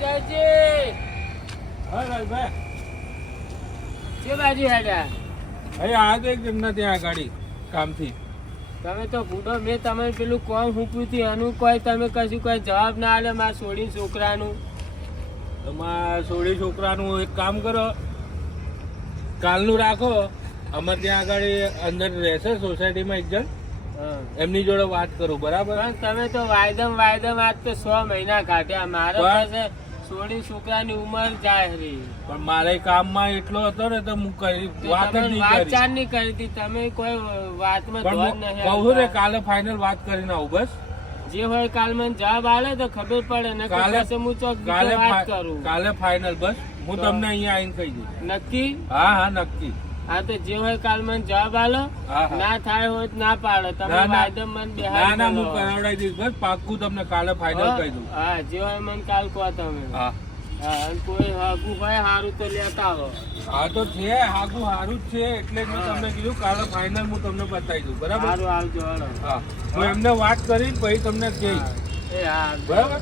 જયજી હા લાલભાઈ, કે બાજુ હેડ્યા? આ તો એક જણના ત્યાં ગાડી કામથી. તમે તો બુડો મેં તમે પેલું કોમ મૂક્યું હતું એનું કોઈ તમે કશું કોઈ જવાબ ના આલે મારા છોડી છોકરાનું. તમારા સોળી છોકરાનું એક કામ કરો, કાલનું રાખો. અમારે ત્યાં આગળ અંદર રહેશે સોસાયટીમાં એક જણ, એમની જોડે વાત કરું. બરાબર? પણ તમે તો વાયદમ આજ તો 6 મહિના કાઢ્યા. મારે પાસે છોડી છોકરાની ઉંમર જાય રહી. પણ મારે કામમાં એટલો હતો ને તો હું વાત જ નહીં કરી. ચાર નહીં કરી હતી તમે, કોઈ વાતમાં ધોન નહીં. કહું છું ને કાલે ફાઇનલ વાત કરીને આવું. બસ જે હોય કાલ મને જવાબ આલે તો ખબર પડે ને. કાલે હું ચોક વાત કરું. કાલે ફાઇનલ. બસ હું તમને અહીંયા આવીને કહી દઈશ. નક્કી? હા નક્કી. હા તો જે હોય કાલ મને જવાબ આલો. ના થાય હોય ના પાડો તમે. વાયદમ મને બેહાડી. ના હું કરાવડાવી દઈશ. બસ પાક્કું તમને કાલે ફાઇનલ કહી દઉં. હા જે હોય મને કાલ કહો તમે. હા કોઈ હાગુ હોય સારું તો લેતા આવો. હા તો છે, હાગુ સારું જ છે એટલે જ મેં તમને કીધું કાલે ફાઇનલ હું તમને બતાવી દઉં. બરાબર? સારું આવજો. હા હું એમને વાત કરી પછી તમને કહીશ. બરાબર?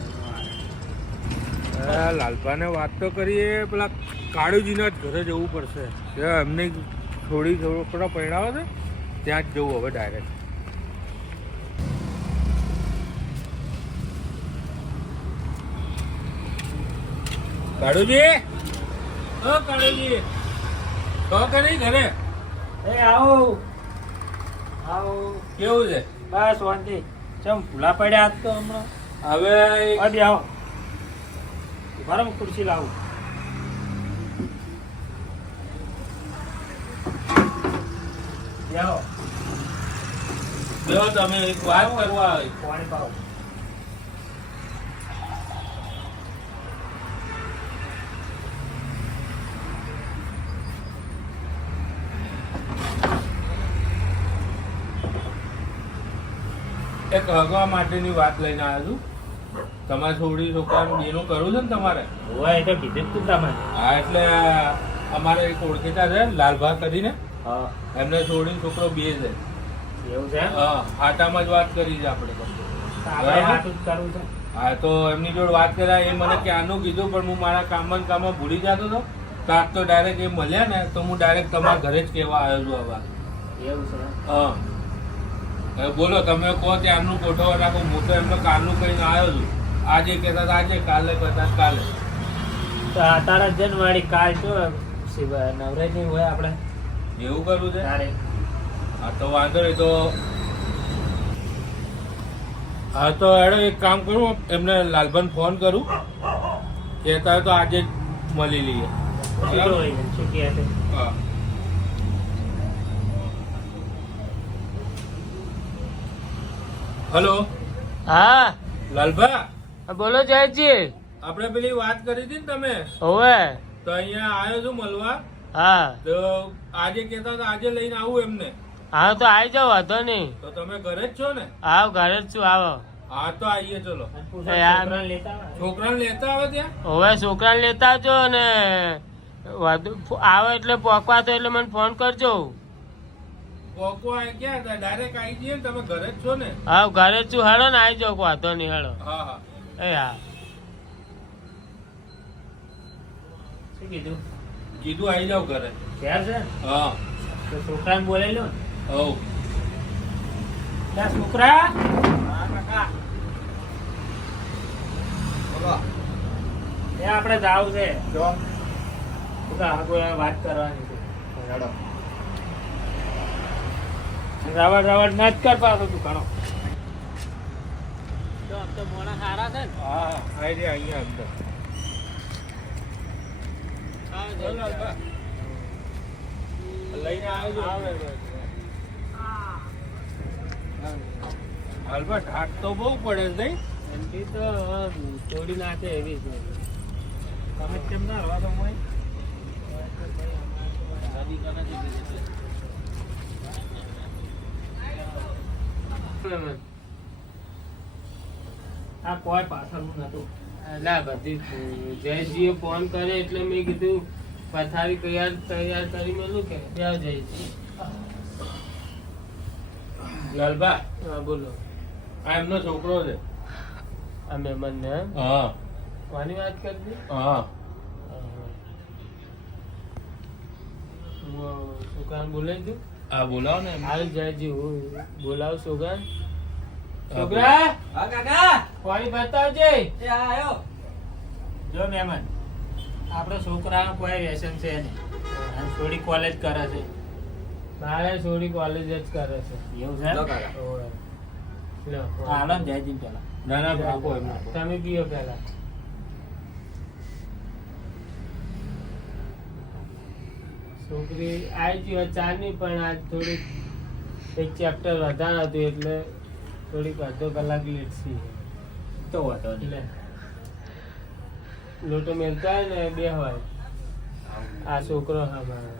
લાલભાને વાત તો કરીએ, પેલા કાળુજીના જ ઘરે જવું પડશે. એમને થોડી છોકરા પહેરાવે છે ત્યાં જ જવું હવે ડાયરેક્ટ. કાળુજી, ઓ કાળુજી, તો કે નહીં ઘરે? આવો કેવું છે? બસ શાંતિ. ચમ ભૂલા પડ્યા આજ તો હમણાં. હવે આવો બરાબર, ખુરશી લાવું. બેહો તમે, એક વાત કરવા આવી. પાણી પાવો. એક હગવા માટેની વાત લઈને આવ્યો છું. તમારે છોડી છોકરાનું બેનું કરવું છે ને તમારે? હોય એટલે કીધું તું તમે. હા એટલે અમારે એક ઓળખીતા છે લાલભા કરીને, એમને છોડીને છોકરો બે છે. એવું છે? હા, આટામાં જ વાત કરી છે આપણે. હા તો એમની જોડે વાત કર્યા, એ મને ક્યાંનું કીધું પણ હું મારા કામમાં ભૂલી જતો હતો. તાર તો ડાયરેક્ટ એ મળ્યા ને તો હું ડાયરેક્ટ તમારા ઘરે જ કહેવા આવ્યો છું હવે. એવું છે? હા બોલો, તમે કહો ત્યારનું ગોઠવવા રાખો. હું તો એમને કાલનું કહીને આવ્યો છું. આજે કહેતા આજે, કાલે કહેતા કાલે. તો તારા જનવાડી કાલ શું નવરાજ નહીં હોય આપણે? એવું કરવું છે? હા તો વાંધો નહીં. તો હેડો એક કામ કરું, એમને લાલભાઈને ફોન કરું, કહેતા હોય તો આજે જ મળી લઈએ. હા હલો. હા લાલભા, બોલો જયજી. આપણે પેલી વાત કરી હતી ને તમે, હોવે તો અહીંયા આવ્યો છું મળવા. હા તો આજે કહેતા હતા આજે લઈને આવું એમને. હા તો આવી જાવ, વાંધો નહીં. તો તમે ઘરે જ છો ને? આવ ઘરે જ છું. આવો. હા તો આવીએ. ચલો છોકરાને લેતા આવે ત્યાં. હવે છોકરાને લેતા આવજો અને આવે એટલે પોકવા તો એટલે મને ફોન કરજો. પોકવા ક્યાં હતા? ડાયરેક્ટ આવી જઈએ ને. તમે ઘરે જ છો ને? હા ઘરે જ છું. હેડો ને આવી જાવ, વાંધો નહીં. હેડો. હા હા હા. શું કીધું? કીધું આવી જાવ ઘરે. ક્યાં છે? હા તો છોકરાને બોલાવી લો. હવ છોકરા. આપણે જાવ છે. વાત કરવાની છે. રાવડ ના જ કર પાછો તું ઘણો. તો આમ તો મોણા સારા છે ને? હા આવી રહ્યા અહીંયા અંદર. લઈને આવજો. હાલમાં ઢાટ તો બહુ પડે છે નહીં? એમથી તો તોડી નાખે એવી છે. તમે કેમ ના રવા તો હોય? આ કોઈ પાછળ નતું. એટલે બધી જયજીએ ફોન કરે એટલે મેં કીધું પથારી તૈયાર કરી મેલું કે ત્યાં જઈશ. લાલભા, હા બોલો. આ એમનો છોકરો છે. આ મહેમાન ને? હા કોની વાત કરતી? હા છોકરાને બોલાવી દઉં? હા બોલાવો ને હાલ જયજી હું બોલાવું છોકરાને. છોકરા હા કાકા પાણી બતાવજે. એ આયો જો મહેમાન આપણો છોકરાનો કોઈ વ્યસન છે નહીં અને થોડી કોલેજ કરે છે મારે છોડી કોલેજ જ કરે છે. એવું છે ઓવે. લો, હાલો ને જયજી પેલા ના ના આપો એમને આપો. તમે પીઓ પેલા. છોકરી આવી ગઈ હોય ચાની, પણ આજ થોડીક એક ચેપ્ટર વધારે હતું એટલે થોડીક અડધો કલાક લેટ છે. તો વાંધો નહીં. એટલે લોટો મેલતા હોય ને બે હોય. આ છોકરો હા મારો.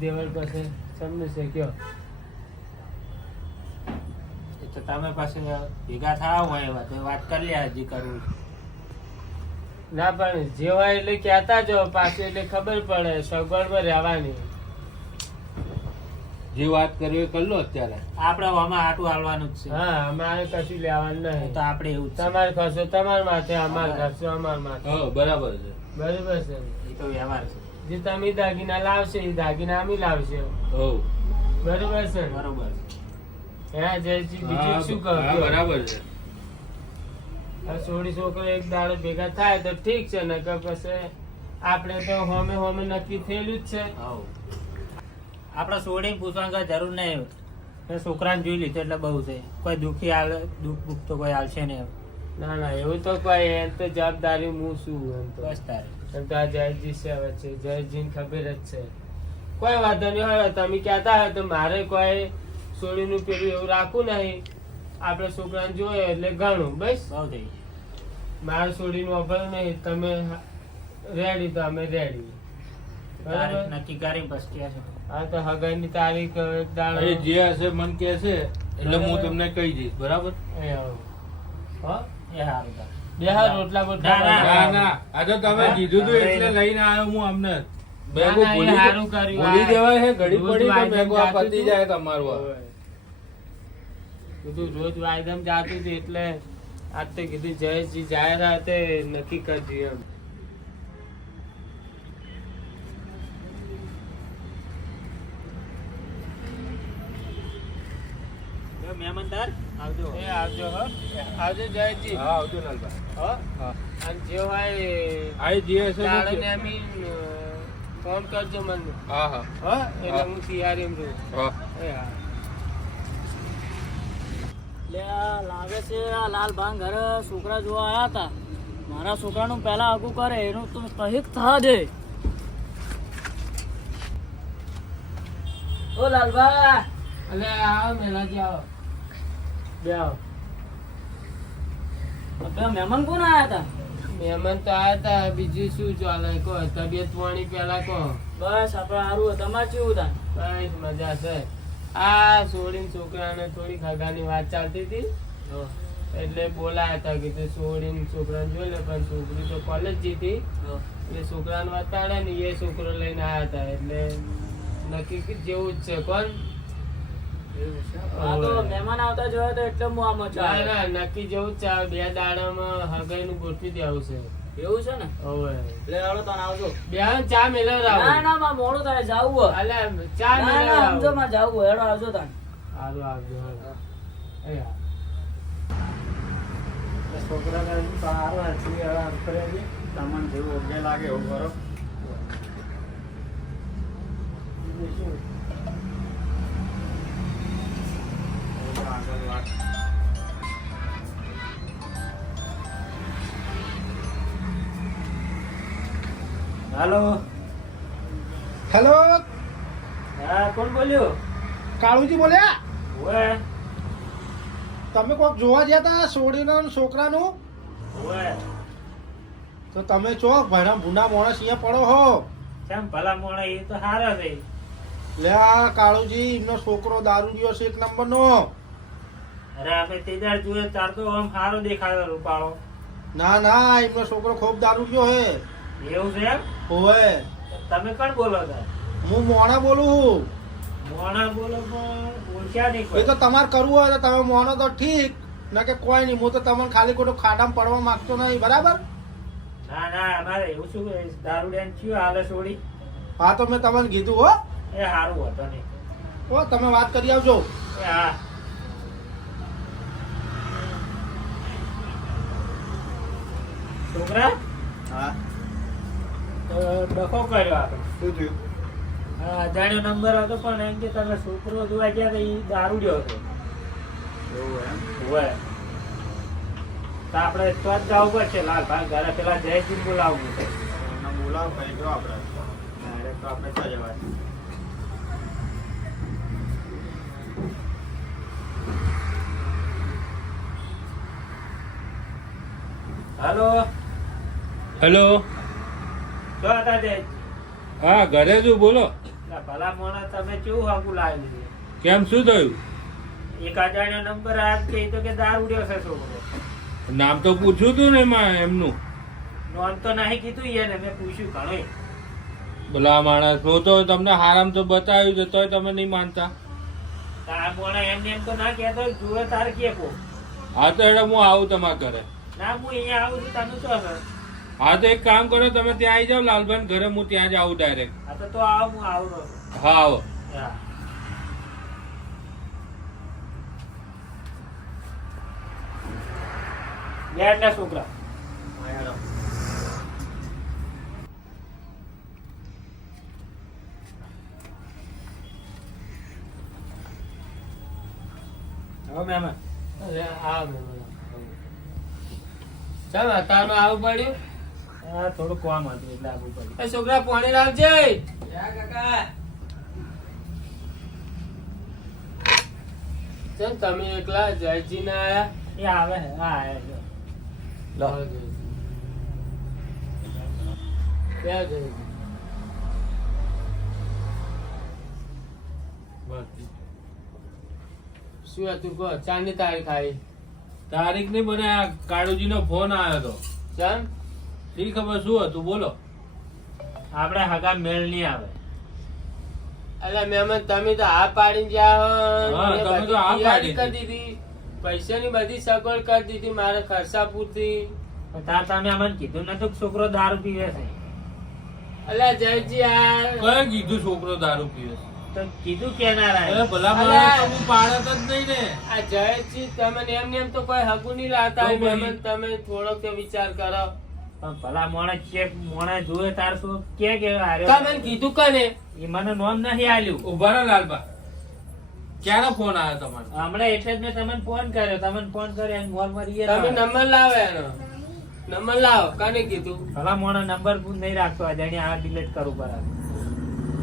દેવળ પાસે સમજે છે કયો? એ તો તમે પાસે ભેગા થયા હોય એવા તો વાત કરી લે હજી કરવું છે. ના પણ જે હોય એટલે કહેતા જો પાછું એટલે ખબર પડે સગવડમાં રહેવાની. જે વાત કરવી એ કરી લો અત્યારે. આપણે આમાં હાટું હાલવાનું જ છે. હા, અમારે કશું લેવાનું એ નહીં. તો આપણે એવું જ છે. તમારે ખર્ચો તમારા માથે, અમારે ખર્ચો અમારા માથે. હા બરાબર છે. બરોબર છે. એ તો વ્યવહાર છે. જે તમે દાગીના લાવશે એ દાગીના અમે લાવશે. હો બરોબર છે ને? બરોબર છે. હા જયજી, બીજું શું કહું? હા બરાબર છે. છોડી છોકરો એક દાડો ભેગા થાય તો ઠીક છે, નકર પછી આપણે તો હોમે હોમે નક્કી થયેલું જ છે. હઉ. આપણે છોડીને પૂછવાની કઈ જરૂર નહીં. એ છોકરાને જોઈ લીધું એટલે બહુ છે. કોઈ દુઃખી હાલે દુઃખ બુખ તો કોઈ હાલશે નહીં. ના ના એવું તો કોઈ એમ તો જવાબદારી હું શું એમ તો. બસ તારે એમ તો આ જયજી છે વચ્ચે, જયજીને ખબર જ છે. કોઈ વાંધો નહીં. હવે તમે કહેતા હોય તો મારે કોઈ છોડીનું પેલું એવું રાખવું નહીં. આપણે છોકરાને જોઈએ એટલે ઘણું. બસ બહુ થઈ મારે છોડીનું અભર નહીં. તમે રેડી તો અમે રેડી. તારીખ બરાબર? નક્કી કરી બસ ક્યાં છે. હા તો હગાઈની તારીખ એક દાડો એ જે હશે મન કહેશે એટલે હું તમને કહી દઈશ. બરાબર. એ આવો. હો? એ સારું તારે. બે હાથ રોટલા બોટલા ના, ના, ના ના આ તો તમે કીધું તું એટલે લઈને આવ્યો હું અમને. ભેગું ના, ના, એ ભૂલી હારું કર્યું. ભૂલી દેવાય છે ઘડી રોજ પડી તો વાયદમ ભેગું આ જાતું પતી હતું. જાય તમારું આ. કીધું રોજ વાયદમ જાતું હતું એટલે આજ તો કીધું જયજી જાહેર હાથે નક્કી કરજો એમ. જો મહેમાન તાર આવજો. એ આવજો હો. આવજો જયજી. હા આવજો લાલભાઈ. હો? હા અને જે હોય આ જે હશે દાડો મૂકજો. ને અમે ફોન કરજો મને. હા હા હો? એટલે હું તૈયારી રહું. હા એ હા. એટલે આ લાગે છે આ લાલ ભાંગ ઘરે છોકરા જોવા આવ્યા હતા. મારા છોકરાનું પહેલા આગું કરે એનું તો કહીક થવા દે. ઓ લાલભા, અલે આવો મેલાજી આવો. બે આવો. પેલા મહેમાન કોણ આવ્યા હતા? મહેમાન તો આયા હતા. બીજું શું ચાલે કહો? તબિયત પાણી પેલા કહો. બસ આપડે સારું. તમારે કેવું હતા? બસ મજા છે. આ છોડીને છોકરાને થોડી ખગાની વાત ચાલતી હતી એટલે બોલાયા હતા. કીધું છોડીને છોકરાને જોઈ લે, પણ છોકરી તો કોલેજ જીતી એટલે છોકરાને વતાડે ને એ છોકરો લઈને આવ્યા હતા. એટલે નક્કી જેવું જ છે. કોણ? આ તો મહેમાન આવતા જોયા તો એટલે હું આમ જ ના આવ્યો. ના નક્કી જેવું જ છે. આ બે દાડામાં હગાઈનું ગોઠવી દેવું છે. એવું છે ને? ઓવે. એટલે હાલો તને આવજો. બે ચા મેળવ ના રાવ. ના માં મોડું થાય જાવું હોય. અલ્યા ચા ના મેળવ ના સમજો રાવ. માં જાવું હોય. હેડો આવજો તને. હારું આવજો. હારું. એ હા. છોકરાને સારું હજી હવે આખરે બી તમને જેવું યોગ્ય લાગે એવું કરો. બીજું શું? આગળ વાત. હાલો. હેલો, હા કોણ બોલ્યું? કાળુજી બોલ્યા? ઓવે તમે કોક જોવા ગયા હતા સોડીના છોકરાનું? ઓવે તો તમે ચો ભૈરમ ભૂંડા માણસ અહીંયા પડો હો. કેમ ભલા મોણા એ તો સારા છે. લે આ કાળુજી, એમનો છોકરો દારૂડિયો છે એક નંબરનો. અરે આપણે તેજાર જોઈએ તાર તો આમ સારો દેખાયો રૂપાળો. ના ના, એમનો છોકરો ખૂબ દારૂડિયો હે. એવું છે એમ? હોવે, તમે કોણ બોલો છો? હું મોણા બોલું છું. મોણા બોલો પણ બોલશા નહીં એ કોઈ. તો તમારે કરવું હોય તો તમે મોનો તો ઠીક ના કે કોઈ નહીં. હું તો તમને ખાલી ખોટું ખાડામાં પડવા માંગતો નહીં, બરાબર? ના ના અમારે એવું શું દારૂડિયાને થયું હાલે છોડી હા તો મેં તમને કીધું હો. એ સારું હતો નહીં. હો તમે વાત કરી આવજો. એ હા છોકરા હા ડખો કર્યો આપણે. શું થયું? હા, અજાણ્યો નંબર હતો પણ એમ કે તમે છોકરો જોવા ગયા તો એ દારૂડિયો હતો. એવું એમ? હોય તો આપણે તો જ જવું પડશે લાલભાઈ ઘરે પેલા જયસિંહ બોલાવવું છે. બોલાવો કઈ જો આપણે ડાયરેક્ટ તો આપણે ક્યાં જવાય? હાલો હેલો. જો હતા જય હા ઘરે છું, બોલો. ભલા મોણા તમે કેવું હાકું લાવી દીધું. કેમ, શું થયું? એક અજાણ્યો નંબર આજ કે ઈ તો કે દારૂડિયો છે છોકરો. નામ તો પૂછ્યું તું ને એમનું. નોંધ તો નહીં કીધું એને મેં પૂછ્યું ઘણું. ભલા માણસ, હું તો તમને હારામ તો બતાવ્યું છે તોય તમે નહીં માનતા. આ મોણા એમને એમ તો ના કહેતો જોવે તારે કે કો. હા તો એટલે હું આવું તમારા ઘરે. ના હું અહીંયા આવું છું તમે શું કરો? હા તો એક કામ કરો, તમે ત્યાં આવી જાઓ લાલભાઈ ઘરે, હું ત્યાં જ આવું ડાયરેક્ટ. હા તો આવો હું આવું છું. હા આવો. હા. બેઠ ના છોકરા. હવે મહેમાન અરે આ મેં ચાલ તારું આવું પડ્યું. આ થોડું કામ હતું એટલે આવવું પડ્યું. એ છોકરા પાણી લાવજે. ચલ તમે એકલા જયજી ના આયા. એ આવે હે હા આવે છે. ક્યાં જયજી? શું હતું કહો? ચાંદની તારીખ આવી. તારીખ નહીં બને, આ કાળુજીનો ફોન આવ્યો હતો. ચાલ શી ખબર શું હતું, બોલો. આપણે હગા મેળ નહીં આવે. અલા મહેમાન તમે તો આ પાડીને જાઓ. હા, મેં તમે તો બધી આ તૈયારી પાડી કરી દીધી, પૈસાની બધી સગવડ કરી દીધી મારે ખર્ચા પૂરતી. પણ તાર તમે અમને કીધું નતું કે છોકરો દારૂ પીવે છે. અલા જયજી આ કયો કીધું છોકરો દારૂ પીવે છે? તો કીધું કેનાર અરે આવે. ભલા માણસ, તો હું પાડત જ નહીં ને. આ જયજી તમને એમ ને એમ તો કોઈ હગું નહીં લાવતા હોય. તો ભાઈ. મહેમાન તમે થોડોક તો વિચાર કરો. પણ ભલા મોણા ચેક મોણા જોવે તાર શું કે હાર્યો. તમે કીધું કને? એ મને નોમ નથી આલ્યું. ઉભા રહો લાલબા, ક્યારે ફોન આવ્યો તમારો? હમણાં એટલે જ મેં તમને ફોન કર્યો. તમને ફોન કર્યો અને મોર મરી તમે નંબર લાવો એનો. નંબર લાવો. કને કીધું? ભલા મોણા નંબર નહીં રાખતો અજાણી આ ડિલીટ કરવું પડે.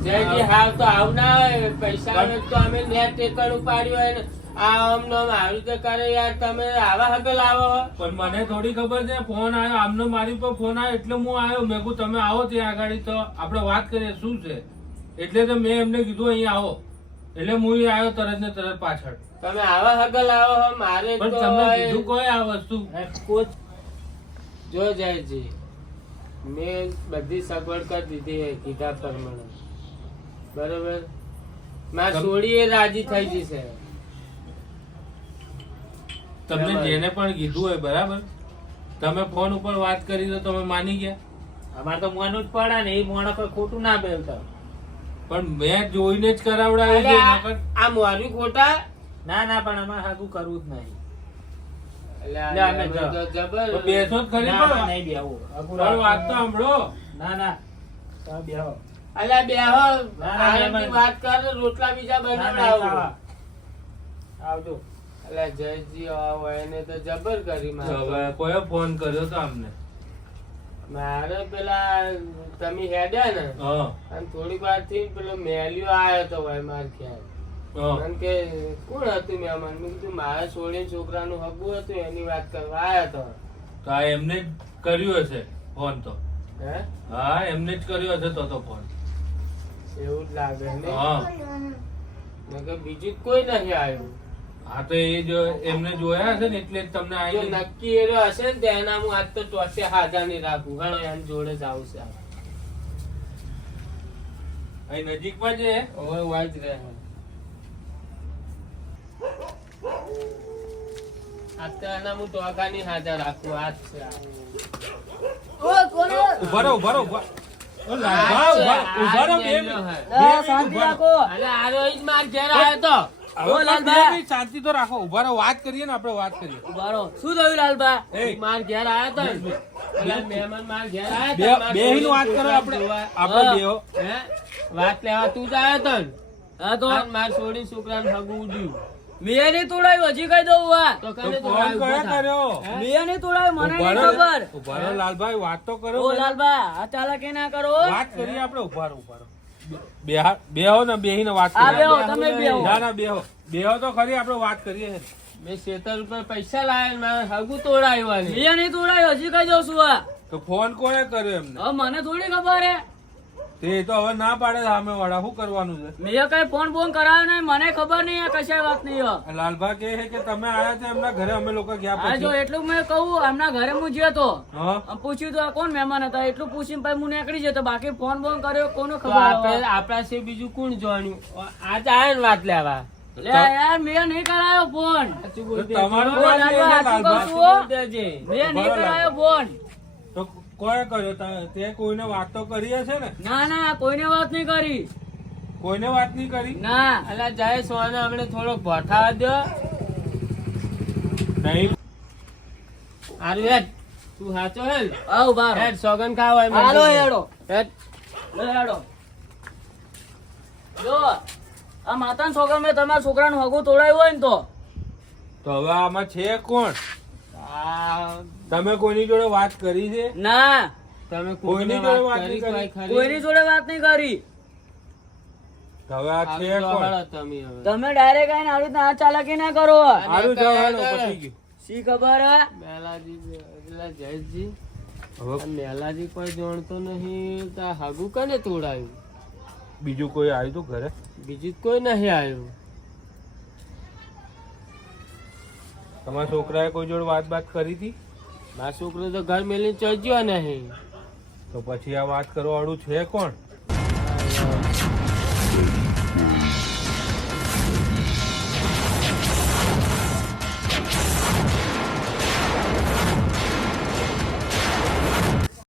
જયજી હાવ તો આવ ના હોય. પૈસા આવે તો અમે નેટ ટેકર ઉપાડ્યું હોય ને આ આમ નો આમ આવી રીતે કરે યાર. તમે આવા હગે લાવો હો? પણ મને થોડી ખબર છે, ફોન આવ્યો આમનો મારી પર ફોન આવ્યો એટલે હું આવ્યો. મેં કીધું તમે આવો ત્યાં આગળ તો આપણે વાત કરીએ શું છે. એટલે તો મેં એમને કીધું અહીંયા આવો, એટલે હું આવ્યો તરત ને તરત પાછળ. તમે આવા હગે લાવો હો? મારે પણ તો તમને કીધું કોઈ આ વસ્તુ? કોચ જો જયજી મેં બધી સગવડ કરી દીધી છે કીધા પ્રમાણે, બરોબર? મારી સોડી એ રાજી થઈ જશે. તમને જેને પણ કીધું હોય બરાબર, તમે ફોન ઉપર વાત કરી તો તમે માની ગયા. અમારે તો મોનું જ પડે ને. એ મોણા કોઈ ખોટું ના બોલતા. પણ મેં જોઈને જ કરાવડાવ્યું છે. અલ્યા, નકર આ મોરવી ખોટા. ના ના પણ અમારે હાગું કરવું જ નહીં. અલ્યા, લે, અમે અમે તો જબર. તો બેસો જ ખરી ના, પણ. ના, નહીં બેહવું. હાગું પણ વાત તો સાંભળો. ના ના તો બેહો. અલ્યા બેહો, ના, આરામથી મહેમાન. વાત કરો. રોટલા બીજા ના, ના, બનાવડાવો. ખાવા. આવજો. અલ્યા જયજી આવો એને તો જબર કરી મારે તો. હવે કોયો ફોન કર્યો તો અમને? મારે પેલા તમે હેડ્યા ને હા અને થોડી વાર થી પેલો મેલ્યો આવ્યો તો ભાઈ માર ખ્યાલ. હા. કારણ કે કોણ હતું મહેમાન? મેં કીધું મારા છોડીને છોકરાનું હગું હતું એની વાત કરવા આવ્યા તો. તો આ એમને જ કર્યો હશે ફોન તો. હે હા એમને જ કર્યો હશે તો ફોન. એવું જ લાગે ને. હા નકર બીજું કોઈ નહીં આવ્યું. હા તો એ જો એમને જોયા હશે ને એટલે જ તમને જો આવી. નક્કી એરો હશે ને તેના હું આજ તો ટોસે હાજર નહીં રાખું. ઘણો એની જોડે જ આવશે. અહીં નજીકમાં જ છે. હવે વાજ રહે. અત્યારના હું ટોકાની હાજર રાખું આ જ છે આ. ઉભા રહો, ઉભા રહો, ઉભા. ઓ લાલભા, ઉભા રહો, બે મિનિટ. શાંતિ રાખો અલે આ રોજ માર ઘેર આવ્યો તો હવે પણ બે મિનિટ શાંતિ તો રાખો. ઉભા રહો, વાત કરીએ ને આપણે, વાત કરીએ. ઉભા રહો. શું થયું લાલબા એ, માર ઘેર આવ્યો તો ને. પેલા મહેમાન માર ઘેર આવ્યા બે તા, માર બેહીને વાત કરો છોકરા આપણે. જોવા. આપણે હા. બેહો. હે? વાત લેવા તું જ આવ્યો તો ને. હા તો અને માર છોડીને છોકરાને હગું ઉડ્યું. મેં નહીં તોડાયું હજી કહી દઉં આ તો તો કને તો ફોન ઉભો કયો થા. કર્યો? હે? મેં નહીં તોડાયું મને ઉભા નહીં રહો, ખબર ઉભા રહો, લાલભાઈ, વાત તો કરો. ઓ લાલબા આ ચાલાકી ના કરો વાત કરીએ આપણે. ઉભા રહો, ઉભા રહો. બેહો ને, બેહીને વાત આ કરીએ. બેહો તમે બેહો ના ના, બેહો. બેહો તો ખરી, આપણે વાત કરીએ છે. મેં 70 રૂપિયા પૈસા લાવ્યા ને મારે હગું તોડાયું આને. મેં નહીં તોડાયું હજી કહી દઉં છું આ તો ફોન કોણે કર્યો એમને? હવે મને થોડી ખબર હે તે તો હવે ના પાડે સામે વાળા, શું કરવાનું છે? મેં કઈ ફોન બોન કરાયો નહીં મને ખબર નહીં આ કશાય વાત નહીં હે. લાલભા કહે છે કે તમે આયા છો એમના ઘરે, અમે લોકો ગયા આ જો પછી. એટલું મેં કહું એમના ઘરે હું જ્યો તો હા, આમ પૂછ્યું તો આ કોણ મહેમાન હતા એટલું પૂછીને પછી હું નીકળી જતો બાકી ફોન બોન કર્યો કોનો તો ખબર આપણે હવે? આપણા છે બીજું કોણ જાણ્યું? આજ આયા ને વાત લેવા. લે યાર મેં નહીં કરાયો ફોન સાચું તો બોલ દેજે. તમારું ઓ નામ લાલભા, લેજે, સાચું લાલભા. કહું છું. બોલ દેજે. મેં નહીં બરાબર. કરાયો ફોન તો કોણે કર્યો? તે કોઈને વાત તો કરી હશે ને? ના ના કોઈને વાત નહીં કરી કોઈને વાત નહીં કરી? ના અલા જાય સોને હમણે થોડો ભઠાવા દો. નહીં. હારું હેડ. તું સાચો હે ને? આવ બાર હેડ સોગન ખાવા હોય હાલો મંદિરે. હેડો હેડ. લે હેડો જો આ માતાના છોકરા મેં તમારા છોકરાનું હગું તોડાયું હોય ને તો હવે આમાં છે કોણ? આ તમે કોઈની જોડે વાત કરી છે? ના તમે કોઈની કોઈને જોડે વાત વાત કરી નહીં કોઈ કરી? ખરી? કોઈની જોડે વાત નહીં કરી તો હવે આ છે આવી કોણ? જાઓ તમે હવે. તમે ડાયરેક્ટ આવીને આવી રીતના આ ચાલાકી ના કરો સારું જાઓ, હેડો, પતી ગયું. શી ખબર હે મેલાજી પેલા જયેશજી હવે આ મેલાજી કોઈ જાણતો નહીં તો આ હગું કને તોડાયું? બીજું કોઈ આવ્યું તું ઘરે? બીજું જ કોઈ નહીં આવ્યું. તમારા છોકરાએ કોઈ જોડે વાત કરી હતી? મારો છોકરો તો ઘર મેલી ચડ્યો નહીં. તો પછી આ વાત કરવા વાળું છે કોણ?